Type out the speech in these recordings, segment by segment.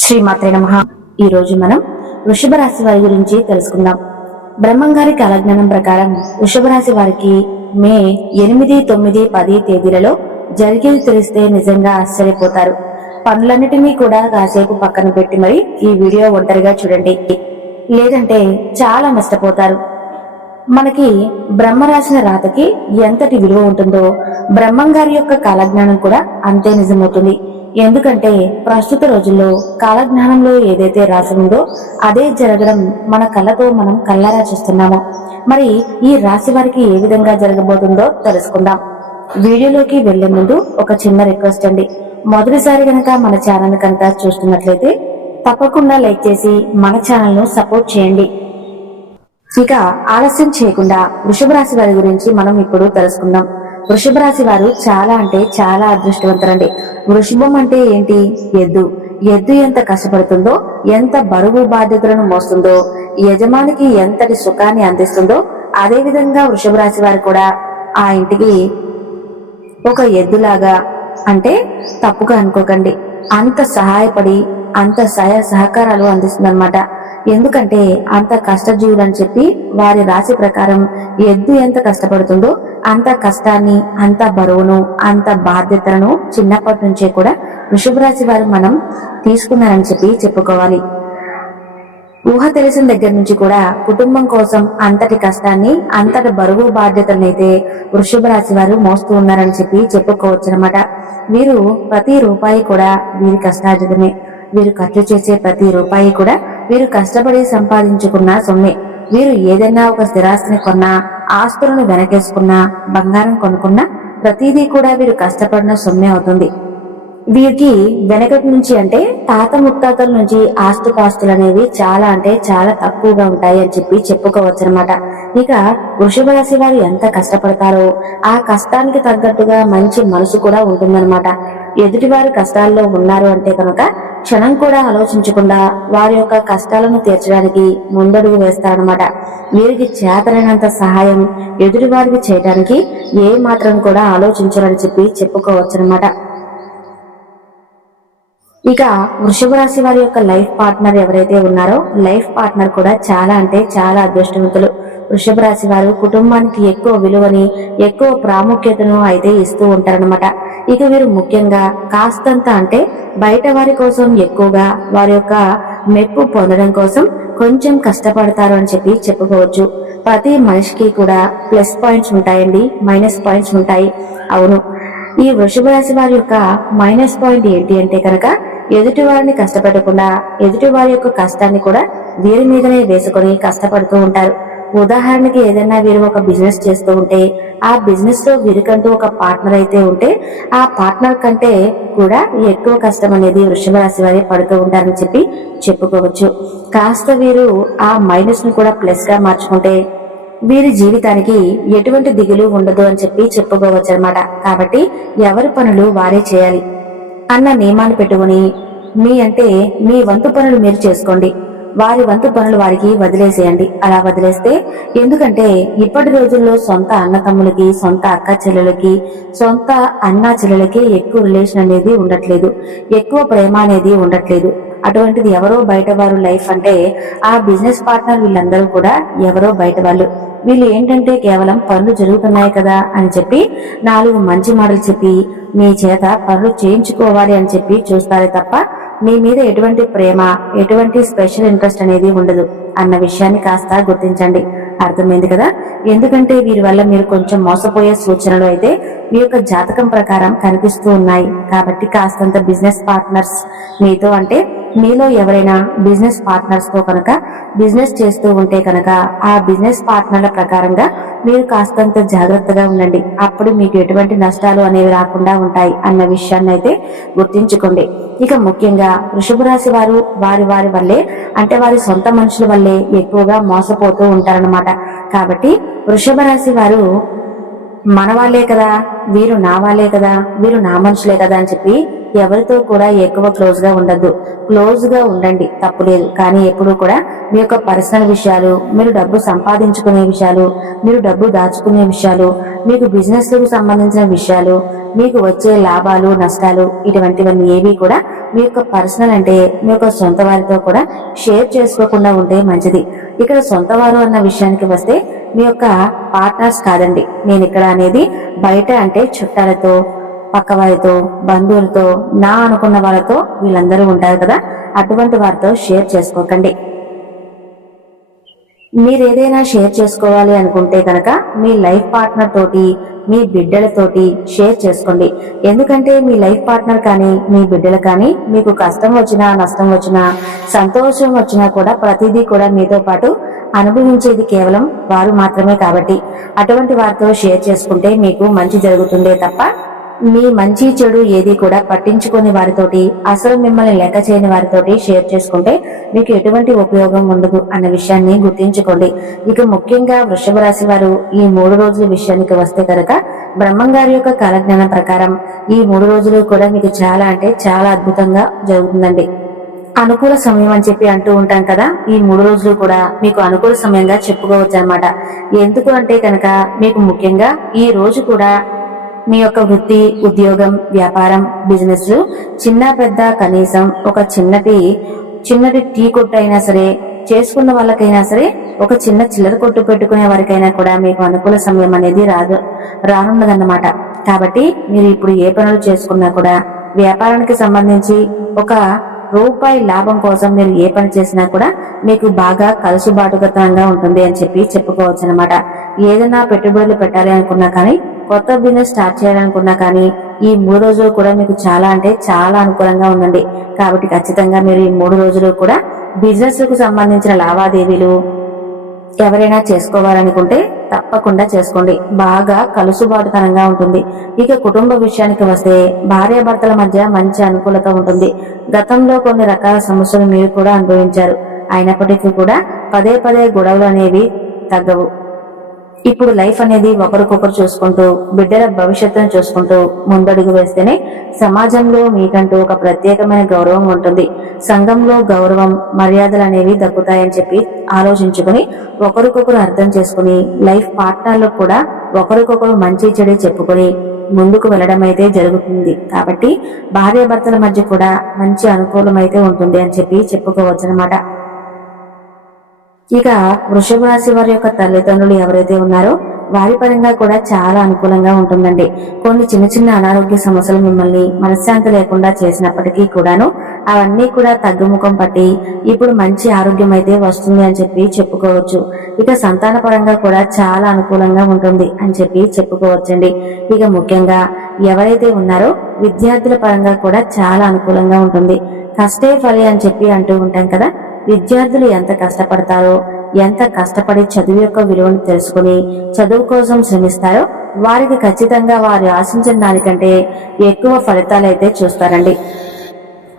శ్రీమాత్రే నమః. ఈ రోజు మనం వృషభ రాశి వారి గురించి తెలుసుకుందాం. బ్రహ్మంగారి కాలజ్ఞానం ప్రకారం వృషభ రాశి వారికి మే 8, 9, 10 తేదీలలో జరిగేది తెలిస్తే నిజంగా ఆశ్చర్యపోతారు. పనులన్నిటినీ కూడా కాసేపు పక్కన పెట్టి మరి ఈ వీడియో ఒంటరిగా చూడండి, లేదంటే చాలా నష్టపోతారు. మనకి బ్రహ్మ రాసిన రాతకి ఎంతటి విలువ ఉంటుందో బ్రహ్మంగారి యొక్క కాలజ్ఞానం కూడా అంతే నిజమవుతుంది. ఎందుకంటే ప్రస్తుత రోజుల్లో కాలజ్ఞానంలో ఏదైతే రాసి ఉందో అదే జరగడం మన కళ్ళతో మనం కళ్ళారా చూస్తున్నాము. మరి ఈ రాశి వారికి ఏ విధంగా జరగబోతుందో తెలుసుకుందాం. వీడియోలోకి వెళ్లే ముందు ఒక చిన్న రిక్వెస్ట్ అండి. మొదటిసారి కనుక మన ఛానల్ కనుక చూస్తున్నట్లయితే తప్పకుండా లైక్ చేసి మన ఛానల్ ను సపోర్ట్ చేయండి. ఇక ఆలస్యం చేయకుండా వృషభ రాశి వారి గురించి మనం ఇప్పుడు తెలుసుకుందాం. వృషభ రాశి వారు చాలా అంటే చాలా అదృష్టవంతులండి. వృషభం అంటే ఏంటి? ఎద్దు. ఎద్దు ఎంత కష్టపడుతుందో, ఎంత బరువు బాధ్యతలను మోస్తుందో, యజమానికి ఎంతటి సుఖాన్ని అందిస్తుందో, అదే విధంగా వృషభ రాశి వారు కూడా ఆ ఇంటికి ఒక ఎద్దులాగా, అంటే తప్పుగా అనుకోకండి, అంత సహాయపడి అంత సహకారాలు అందిస్తుందన్నమాట. ఎందుకంటే అంత కష్టజీవులు అని చెప్పి వారి రాశి ప్రకారం ఎద్దు ఎంత కష్టపడుతుందో అంత కష్టాన్ని, అంత బరువును, అంత బాధ్యతలను చిన్నప్పటి నుంచే కూడా వృషభ రాశి వారు మనం తీసుకున్నారని చెప్పి చెప్పుకోవాలి. ఊహ తెలిసిన దగ్గర నుంచి కూడా కుటుంబం కోసం అంతటి కష్టాన్ని, అంతటి బరువు బాధ్యతలనైతే వృషభ రాశి వారు మోస్తూ ఉన్నారని చెప్పి చెప్పుకోవచ్చు అనమాట. వీరు ప్రతి రూపాయి కూడా వీరి కష్టార్జితమే. వీరు ఖర్చు చేసే ప్రతి రూపాయి కూడా వీరు కష్టపడి సంపాదించుకున్న సొమ్మే. వీరు ఏదైనా ఒక స్థిరాస్తిని కొన్నా, ఆస్తులను వెనకేసుకున్నా, బంగారం కొనుక్కున్నా ప్రతిదీ కూడా వీరు కష్టపడిన సొమ్మే అవుతుంది. వీరికి వెనకటి నుంచి, అంటే తాత ముత్తాతల నుంచి ఆస్తుపాస్తులు అనేవి చాలా అంటే చాలా తక్కువగా ఉంటాయి అని చెప్పి చెప్పుకోవచ్చు అనమాట. ఇక వృషభ రాశి వారు ఎంత కష్టపడతారో ఆ కష్టానికి తగ్గట్టుగా మంచి మనసు కూడా ఉంటుందన్నమాట. ఎదుటివారు కష్టాల్లో ఉన్నారు అంటే కనుక క్షణం కూడా ఆలోచించకుండా వారి యొక్క కష్టాలను తీర్చడానికి ముందడుగు వేస్తారనమాట. వీరికి చేతనైనంత సహాయం ఎదుటి వారికి చేయడానికి ఏ మాత్రం కూడా ఆలోచించాలని చెప్పి చెప్పుకోవచ్చు అనమాట. ఇక వృషభ రాశి వారి యొక్క లైఫ్ పార్ట్నర్ ఎవరైతే ఉన్నారో లైఫ్ పార్ట్నర్ కూడా చాలా అంటే చాలా అదృష్టవంతులు. వృషభ రాశి వారు కుటుంబానికి ఎక్కువ విలువని, ఎక్కువ ప్రాముఖ్యతను అయితే ఇస్తూ ఉంటారనమాట. ఇక వీరు ముఖ్యంగా కాస్తంత, అంటే బయట వారి కోసం ఎక్కువగా వారి యొక్క మెప్పు పొందడం కోసం కొంచెం కష్టపడతారు అని చెప్పి చెప్పుకోవచ్చు. ప్రతి మనిషికి కూడా ప్లస్ పాయింట్స్ ఉంటాయండి, మైనస్ పాయింట్స్ ఉంటాయి. అవును, ఈ వృషభ రాశి వారి యొక్క మైనస్ పాయింట్ ఏంటి అంటే కనుక ఎదుటి వారిని కష్టపెట్టకుండా ఎదుటి వారి యొక్క కష్టాన్ని కూడా వీరి మీదనే వేసుకొని కష్టపడుతూ ఉంటారు. ఉదాహరణకి ఏదైనా వీరు ఒక బిజినెస్ చేస్తూ ఉంటే ఆ బిజినెస్ లో వీరికంటూ ఒక పార్ట్నర్ అయితే ఉంటే ఆ పార్ట్నర్ కంటే కూడా ఎక్కువ కష్టం అనేది వృషభ రాశి వారి పడుతూ ఉంటారని చెప్పి చెప్పుకోవచ్చు. కాస్త వీరు ఆ మైనస్ ను కూడా ప్లస్ గా మార్చుకుంటే వీరి జీవితానికి ఎటువంటి దిగులు ఉండదు అని చెప్పి చెప్పుకోవచ్చు అనమాట. కాబట్టి ఎవరి పనులు వారే చేయాలి అన్న నియమాన్ని పెట్టుకుని మీ వంతు పనులు మీరు చేసుకోండి, వారి వంతు పనులు వారికి వదిలేసేయండి. అలా వదిలేస్తే, ఎందుకంటే ఇప్పటి రోజుల్లో సొంత అన్న తమ్ములకి, సొంత అక్క చెల్లెలకి, సొంత అన్న చెల్లెలకి ఎక్కువ రిలేషన్ అనేది ఉండట్లేదు, ఎక్కువ ప్రేమ అనేది ఉండట్లేదు. అటువంటిది ఎవరో బయట వారు లైఫ్ అంటే ఆ బిజినెస్ పార్ట్నర్ వీళ్ళందరూ కూడా ఎవరో బయట వాళ్ళు. వీళ్ళు ఏంటంటే కేవలం పనులు జరుగుతున్నాయి కదా అని చెప్పి 4 మంచి మాటలు చెప్పి మీ చేత పనులు చేయించుకోవాలి అని చెప్పి చూస్తారే తప్ప మీ మీద ఎటువంటి ప్రేమ, ఎటువంటి స్పెషల్ ఇంట్రెస్ట్ అనేది ఉండదు అన్న విషయాన్ని కాస్త గుర్తించండి. అర్థమైంది కదా? ఎందుకంటే వీరి వల్ల మీరు కొంచెం మోసపోయే సూచనలు అయితే మీ యొక్క జాతకం ప్రకారం కనిపిస్తూ ఉన్నాయి. కాబట్టి కాస్తంత బిజినెస్ పార్ట్నర్స్ మీతో, అంటే మీలో ఎవరైనా బిజినెస్ పార్ట్నర్స్ తో కనుక బిజినెస్ చేస్తూ ఉంటే కనుక ఆ బిజినెస్ పార్ట్నర్ల ప్రకారంగా మీరు కాస్తంత జాగ్రత్తగా ఉండండి. అప్పుడు మీకు ఎటువంటి నష్టాలు అనేవి రాకుండా ఉంటాయి అన్న విషయాన్ని అయితే గుర్తించుకోండి. ఇక ముఖ్యంగా వృషభ రాశి వారు వారి వల్లే, అంటే వారి సొంత మనుషుల వల్లే ఎక్కువగా మోసపోతూ ఉంటారన్నమాట. కాబట్టి వృషభ రాశి వారు మన వాళ్ళే కదా, వీరు నా వాళ్ళే కదా, వీరు నా మనుషులే కదా అని చెప్పి ఎవరితో కూడా ఎక్కువ క్లోజ్ గా ఉండద్దు. క్లోజ్ గా ఉండండి, తప్పులేదు. కానీ ఎప్పుడూ కూడా మీ యొక్క పర్సనల్ విషయాలు, మీరు డబ్బు సంపాదించుకునే విషయాలు, మీరు డబ్బు దాచుకునే విషయాలు, మీకు బిజినెస్ లకు సంబంధించిన విషయాలు, మీకు వచ్చే లాభాలు నష్టాలు, ఇటువంటివన్నీ ఏవి కూడా మీ యొక్క పర్సనల్ అంటే మీ యొక్క సొంత వారితో కూడా షేర్ చేసుకోకుండా ఉంటే మంచిది. ఇక్కడ సొంత వారు అన్న విషయానికి వస్తే మీ యొక్క పార్ట్నర్స్ కాదండి నేను ఇక్కడ అనేది, బయట అంటే చుట్టాలతో, పక్క వారితో, బంధువులతో, నా అనుకున్న వాళ్ళతో, వీళ్ళందరూ ఉంటారు కదా, అటువంటి వారితో షేర్ చేసుకోకండి. మీరు ఏదైనా షేర్ చేసుకోవాలి అనుకుంటే కనుక మీ లైఫ్ పార్ట్నర్ తోటి, మీ బిడ్డలతోటి షేర్ చేసుకోండి. ఎందుకంటే మీ లైఫ్ పార్ట్నర్ కానీ మీ బిడ్డలు కానీ మీకు కష్టం వచ్చినా, నష్టం వచ్చినా, సంతోషం వచ్చినా కూడా ప్రతిదీ కూడా మీతో పాటు అనుభవించేది కేవలం వారు మాత్రమే. కాబట్టి అటువంటి వారితో షేర్ చేసుకుంటే మీకు మంచి జరుగుతుందే తప్ప మీ మంచి చెడు ఏది కూడా పట్టించుకొని వారితోటి, అసలు మిమ్మల్ని లెక్క చేయని వారితోటి షేర్ చేసుకుంటే మీకు ఎటువంటి ఉపయోగం ఉండదు అన్న విషయాన్ని గుర్తించుకోండి. ఇక ముఖ్యంగా వృషభ రాశి వారు ఈ 3 రోజుల విషయానికి వస్తే కనుక బ్రహ్మంగారి యొక్క కాలజ్ఞానం ప్రకారం ఈ 3 రోజులు కూడా మీకు చాలా అంటే చాలా అద్భుతంగా జరుగుతుందండి. అనుకూల సమయం అని చెప్పి అంటూ ఉంటాం కదా, ఈ 3 రోజులు కూడా మీకు అనుకూల సమయంగా చెప్పుకోవచ్చు అనమాట. ఎందుకు అంటే కనుక మీకు ముఖ్యంగా ఈ రోజు కూడా మీ యొక్క వృత్తి, ఉద్యోగం, వ్యాపారం, బిజినెస్ చిన్న పెద్ద కనీసం ఒక చిన్నటి టీ కొట్టు అయినా సరే, చేసుకున్న వాళ్ళకైనా సరే, ఒక చిన్న చిల్లర కొట్టు పెట్టుకునే వారికైనా కూడా మీకు అనుకూల సమయం అనేది రానున్నదన్నమాట. కాబట్టి మీరు ఇప్పుడు ఏ పనులు చేసుకున్నా కూడా వ్యాపారానికి సంబంధించి ఒక రూపాయి లాభం కోసం మీరు ఏ పని చేసినా కూడా మీకు బాగా కలుసుబాటుగతంగా ఉంటుంది అని చెప్పి చెప్పుకోవచ్చు అనమాట. ఏదైనా పెట్టుబడులు పెట్టాలి అనుకున్నా కానీ, కొత్త బిజినెస్ స్టార్ట్ చేయాలనుకున్నా కానీ ఈ 3 రోజులు కూడా మీకు చాలా అంటే చాలా అనుకూలంగా ఉందండి. కాబట్టి ఖచ్చితంగా మీరు ఈ 3 రోజులు కూడా బిజినెస్ కు సంబంధించిన లావాదేవీలు ఎవరైనా చేసుకోవాలనుకుంటే తప్పకుండా చేసుకోండి. బాగా కలుసుబాటుతనంగా ఉంటుంది. ఇక కుటుంబ విషయానికి వస్తే భార్యాభర్తల మధ్య మంచి అనుకూలత ఉంటుంది. గతంలో కొన్ని రకాల సమస్యలు మీరు కూడా అనుభవించారు. అయినప్పటికీ కూడా పదే పదే గొడవలు అనేవి తగ్గవు. ఇప్పుడు లైఫ్ అనేది ఒకరికొకరు చూసుకుంటూ, బిడ్డల భవిష్యత్తును చూసుకుంటూ ముందడుగు వేస్తేనే సమాజంలో మీకంటూ ఒక ప్రత్యేకమైన గౌరవం ఉంటుంది. సంఘంలో గౌరవం, మర్యాదలు అనేవి దక్కుతాయని చెప్పి ఆలోచించుకుని ఒకరికొకరు అర్థం చేసుకుని లైఫ్ పార్ట్నర్లు కూడా ఒకరికొకరు మంచి చెడు చెప్పుకొని ముందుకు వెళ్ళడం అయితే జరుగుతుంది. కాబట్టి భార్యాభర్తల మధ్య కూడా మంచి అనుకూలమైతే ఉంటుంది అని చెప్పి చెప్పుకోవచ్చు అనమాట. ఇక వృషభ రాశి వారి యొక్క తల్లిదండ్రులు ఎవరైతే ఉన్నారో వారి పరంగా కూడా చాలా అనుకూలంగా ఉంటుందండి. కొన్ని చిన్న చిన్న అనారోగ్య సమస్యలు మిమ్మల్ని మనశ్శాంతి లేకుండా చేసినప్పటికీ కూడాను అవన్నీ కూడా తగ్గుముఖం పట్టి ఇప్పుడు మంచి ఆరోగ్యం అయితే వస్తుంది అని చెప్పి చెప్పుకోవచ్చు. ఇక సంతాన పరంగా కూడా చాలా అనుకూలంగా ఉంటుంది అని చెప్పి చెప్పుకోవచ్చండి. ఇక ముఖ్యంగా ఎవరైతే ఉన్నారో విద్యార్థుల పరంగా కూడా చాలా అనుకూలంగా ఉంటుంది. కష్టే ఫలి అని చెప్పి అంటూ ఉంటాం కదా, విద్యార్థులు ఎంత కష్టపడతారో, ఎంత కష్టపడి చదువు యొక్క విలువను తెలుసుకుని చదువు కోసం శ్రమిస్తారో వారికి ఖచ్చితంగా వారు ఆశించిన దానికంటే ఎక్కువ ఫలితాలైతే చూస్తారండి.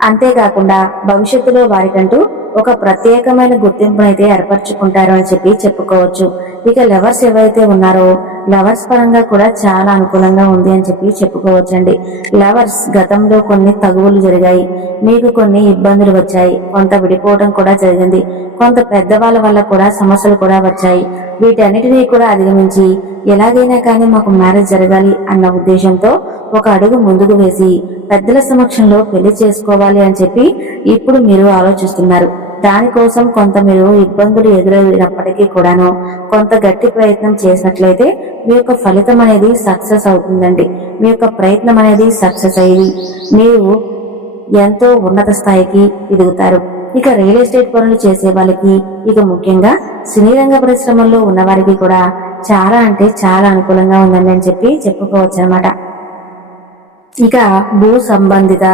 అంతేకాకుండా భవిష్యత్తులో వారికంటూ ఒక ప్రత్యేకమైన గుర్తింపునైతే ఏర్పరచుకుంటారు అని చెప్పి చెప్పుకోవచ్చు. ఇక లవర్స్ ఎవరైతే ఉన్నారో లవర్స్ పరంగా కూడా చాలా అనుకూలంగా ఉంది అని చెప్పి చెప్పుకోవచ్చండి. లవర్స్ గతంలో కొన్ని తగువులు జరిగాయి, మీకు కొన్ని ఇబ్బందులు వచ్చాయి, కొంత విడిపోవడం కూడా జరిగింది, కొంత పెద్దవాళ్ళ వల్ల కూడా సమస్యలు కూడా వచ్చాయి. వీటన్నిటినీ కూడా అధిగమించి ఎలాగైనా కానీ మాకు మ్యారేజ్ జరగాలి అన్న ఉద్దేశంతో ఒక అడుగు ముందుకు వేసి పెద్దల సమక్షంలో పెళ్లి చేసుకోవాలి అని చెప్పి ఇప్పుడు మీరు ఆలోచిస్తున్నారు. దానికోసం కొంత మీరు ఇబ్బందులు ఎదురైనప్పటికీ కూడాను కొంత గట్టి ప్రయత్నం చేసినట్లయితే మీ యొక్క ఫలితం అనేది సక్సెస్ అవుతుందండి. మీ యొక్క ప్రయత్నం అనేది సక్సెస్ అయ్యి మీరు ఎంతో ఉన్నత స్థాయికి ఎదుగుతారు. ఇక రియల్ ఎస్టేట్ పనులు చేసే వాళ్ళకి, ఇక ముఖ్యంగా సినీ రంగ పరిశ్రమల్లో ఉన్న వారికి కూడా చాలా అంటే చాలా అనుకూలంగా ఉందండి అని చెప్పి చెప్పుకోవచ్చు అనమాట. ఇక భూ సంబంధిత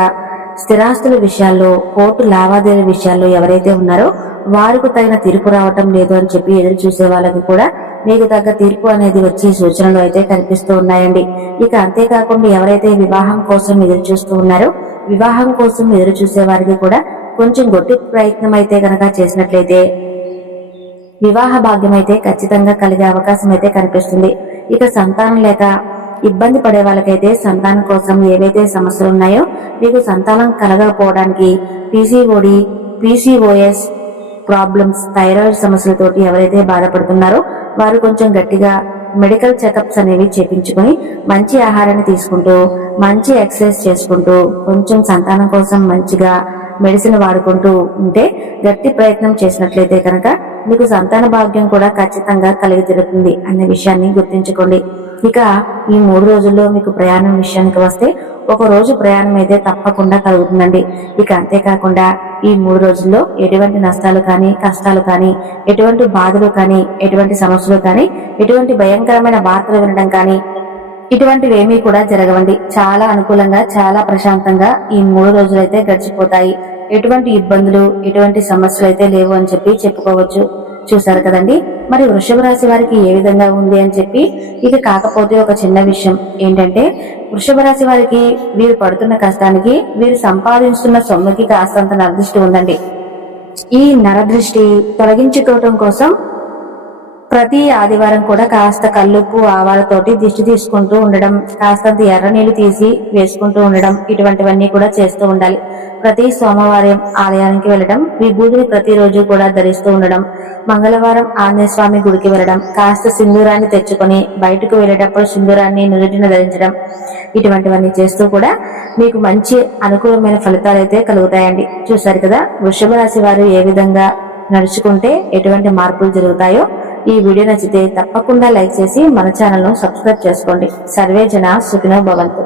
స్థిరాస్తుల విషయాల్లో, కోర్టు లావాదేవీల విషయాల్లో ఎవరైతే ఉన్నారో వారికి తగిన తీర్పు రావటం లేదు అని చెప్పి ఎదురు చూసే వాళ్ళకి కూడా మీకు తగ్గ తీర్పు అనేది వచ్చి సూచనలు అయితే కనిపిస్తూ ఉన్నాయండి. ఇక అంతేకాకుండా ఎవరైతే వివాహం కోసం ఎదురు చూస్తూ ఉన్నారో వివాహం కోసం ఎదురు చూసే వారికి కూడా కొంచెం గట్టి ప్రయత్నం అయితే కనుక చేసినట్లయితే వివాహ భాగ్యం అయితే ఖచ్చితంగా కలిగే అవకాశం అయితే కనిపిస్తుంది. ఇక సంతానం లేక ఇబ్బంది పడే వాళ్ళకైతే సంతానం కోసం ఏవైతే సమస్యలు ఉన్నాయో మీకు సంతానం కలగకపోవడానికి పీసీఓడి, పీసీఓఎస్ ప్రాబ్లమ్స్, థైరాయిడ్ సమస్యలతోటి ఎవరైతే బాధపడుతున్నారో వారు కొంచెం గట్టిగా మెడికల్ చెకప్స్ అనేవి చేపించుకుని మంచి ఆహారాన్ని తీసుకుంటూ మంచి ఎక్సర్సైజ్ చేసుకుంటూ కొంచెం సంతానం కోసం మంచిగా మెడిసిన్ వాడుకుంటూ ఉంటే గట్టి ప్రయత్నం చేసినట్లయితే కనుక మీకు సంతాన భాగ్యం కూడా ఖచ్చితంగా కలిగి తీరుతుంది అనే విషయాన్ని గుర్తుంచుకోండి. ఇక ఈ 3 రోజుల్లో మీకు ప్రయాణం విషయానికి వస్తే ఒక రోజు ప్రయాణం అయితే తప్పకుండా కలుగుతుందండి. ఇక అంతేకాకుండా ఈ 3 రోజుల్లో ఎటువంటి నష్టాలు కానీ కష్టాలు కానీ ఎటువంటి బాధలు కానీ ఎటువంటి సమస్యలు కానీ ఎటువంటి భయంకరమైన వార్తలు వినడం కానీ ఇటువంటివేమీ కూడా జరగవండి. చాలా అనుకూలంగా చాలా ప్రశాంతంగా ఈ 3 రోజులైతే గడిచిపోతాయి. ఎటువంటి ఇబ్బందులు ఎటువంటి సమస్యలు అయితే లేవు అని చెప్పి చెప్పుకోవచ్చు. చూసారు కదండి, మరి వృషభ రాశి వారికి ఏ విధంగా ఉంది అని చెప్పి. ఇక కాకపోతే ఒక చిన్న విషయం ఏంటంటే వృషభ రాశి వారికి వీరు పడుతున్న కష్టానికి వీరు సంపాదించుతున్న సొమ్ముకి కాస్తంత నరదృష్టి ఉందండి. ఈ నరదృష్టి తొలగించుకోవటం కోసం ప్రతి ఆదివారం కూడా కాస్త కల్లుప్పు ఆవాలతోటి దిష్టి తీసుకుంటూ ఉండడం, కాస్తంత ఎర్ర నీళ్లు తీసి వేసుకుంటూ ఉండడం, ఇటువంటివన్నీ కూడా చేస్తూ ఉండాలి. ప్రతి సోమవారం ఆలయానికి వెళ్ళడం, విభూతిని ప్రతిరోజు కూడా ధరిస్తూ ఉండడం, మంగళవారం ఆంజనేయ స్వామి గుడికి వెళ్ళడం, కాస్త సింధూరాన్ని తెచ్చుకొని బయటకు వెళ్ళేటప్పుడు సింధూరాన్ని నుదుటిన ధరించడం, ఇటువంటివన్నీ చేస్తూ కూడా మీకు మంచి అనుకూలమైన ఫలితాలు అయితే కలుగుతాయండి. చూసారు కదా వృషభ రాశి వారు ఏ విధంగా నడుచుకుంటే ఎటువంటి మార్పులు జరుగుతాయో. ఈ వీడియో నచ్చితే తప్పకుండా లైక్ చేసి మన ఛానల్ ను సబ్స్క్రైబ్ చేసుకోండి. సర్వే జన సుఖినో భవంతు.